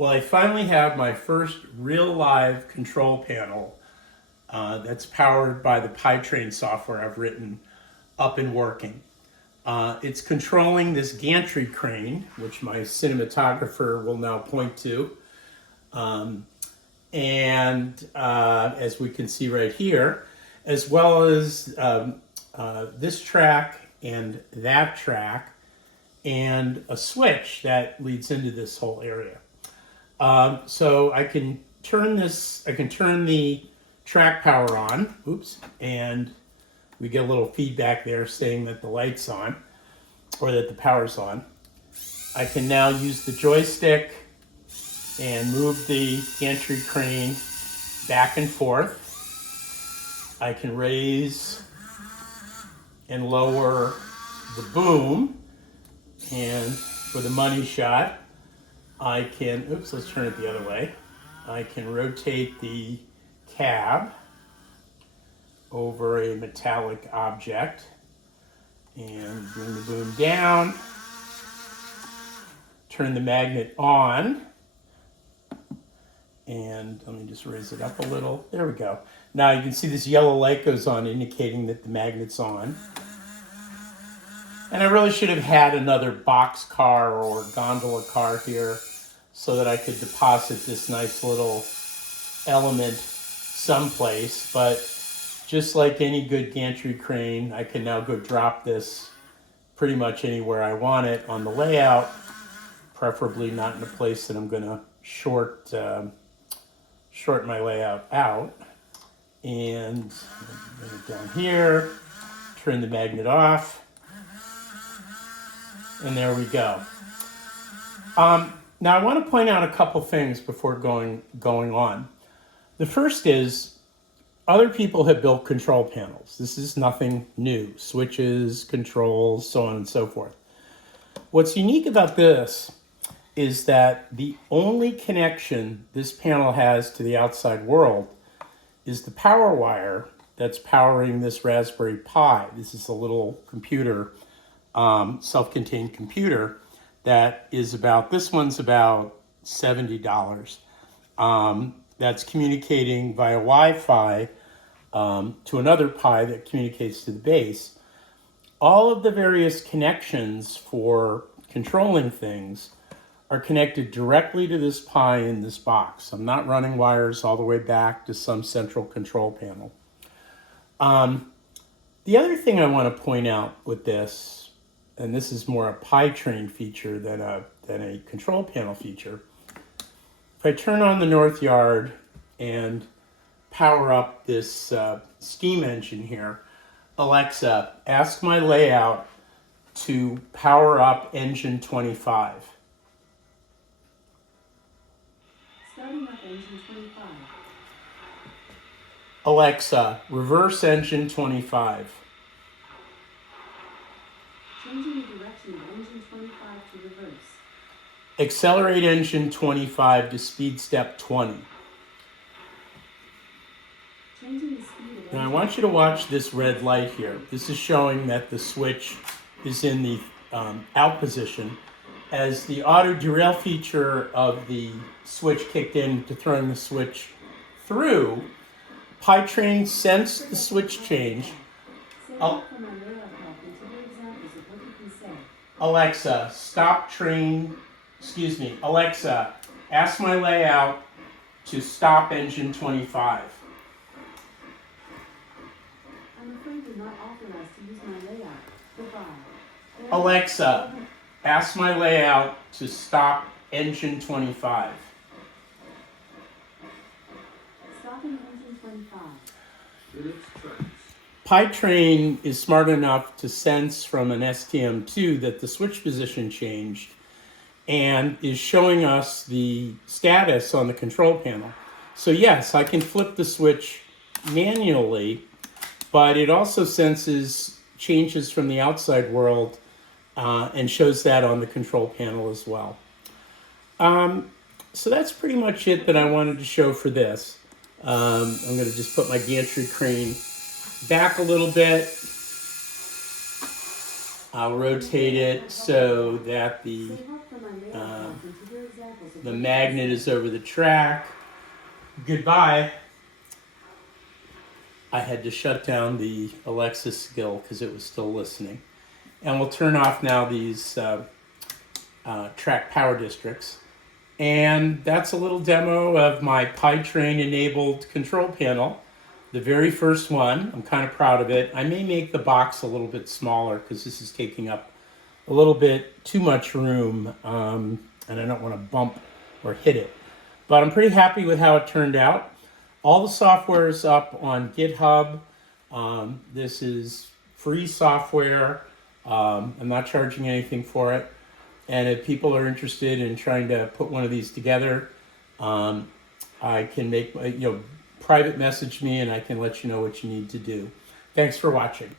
Well, I finally have my first real live control panel that's powered by the PyTrain software I've written up and working. It's controlling this gantry crane, which my cinematographer will now point to. As we can see right here, as well as this track and that track, and a switch that leads into this whole area. So I can turn the track power on, and we get a little feedback there saying that the light's on, or that the power's on. I can now use the joystick and move the gantry crane back and forth. I can raise and lower the boom, and for the money shot, I can, let's turn it the other way. I can rotate the cab over a metallic object and bring the boom down, turn the magnet on, and let me just raise it up a little. There we go. Now you can see this yellow light goes on, indicating that the magnet's on. And I really should have had another box car or gondola car here so that I could deposit this nice little element someplace. But just like any good gantry crane, I can now go drop this pretty much anywhere I want it on the layout, preferably not in a place that I'm going to shorten my layout out. And bring it down here, turn the magnet off. And there we go. Now I want to point out a couple things before going on. The first is, other people have built control panels. This is nothing new. Switches, controls, so on and so forth. What's unique about this is that the only connection this panel has to the outside world is the power wire that's powering this Raspberry Pi. This is a little computer, self-contained computer that is this one's about $70. That's communicating via Wi-Fi to another Pi that communicates to the base. All of the various connections for controlling things are connected directly to this Pi in this box. I'm not running wires all the way back to some central control panel. The other thing I want to point out with this, and this is more a PyTrain feature than a control panel feature. If I turn on the North Yard and power up this steam engine here, Alexa, ask my layout to power up engine 25. Starting up engine 25. Alexa, reverse engine 25. Changing the direction of engine 25 to reverse. Accelerate engine 25 to speed step 20. Changing the speed of Now I want you to watch this red light here. This is showing that the switch is in the out position. As the auto derail feature of the switch kicked in to throwing the switch through, PyTrain sensed the switch change. Alexa, Alexa, ask my layout to stop engine 25. I'm afraid you're not authorized to use my layout. Goodbye. Alexa, ask my layout to stop engine 25. Stopping engine 25. PyTrain is smart enough to sense from an STM2 that the switch position changed and is showing us the status on the control panel. So yes, I can flip the switch manually, but it also senses changes from the outside world and shows that on the control panel as well. So that's pretty much it that I wanted to show for this. I'm going to just put my gantry crane back a little bit. I'll rotate it so that the The magnet is over the track. Goodbye. I had to shut down the Alexa skill because it was still listening. And we'll turn off now these track power districts. And that's a little demo of my PyTrain-enabled control panel. The very first one. I'm kind of proud of it. I may make the box a little bit smaller because this is taking up a little bit too much room, and I don't want to bump or hit it. But I'm pretty happy with how it turned out. All the software is up on GitHub. This is free software. I'm not charging anything for it. And if people are interested in trying to put one of these together, I can make, private message me and I can let you know what you need to do. Thanks for watching.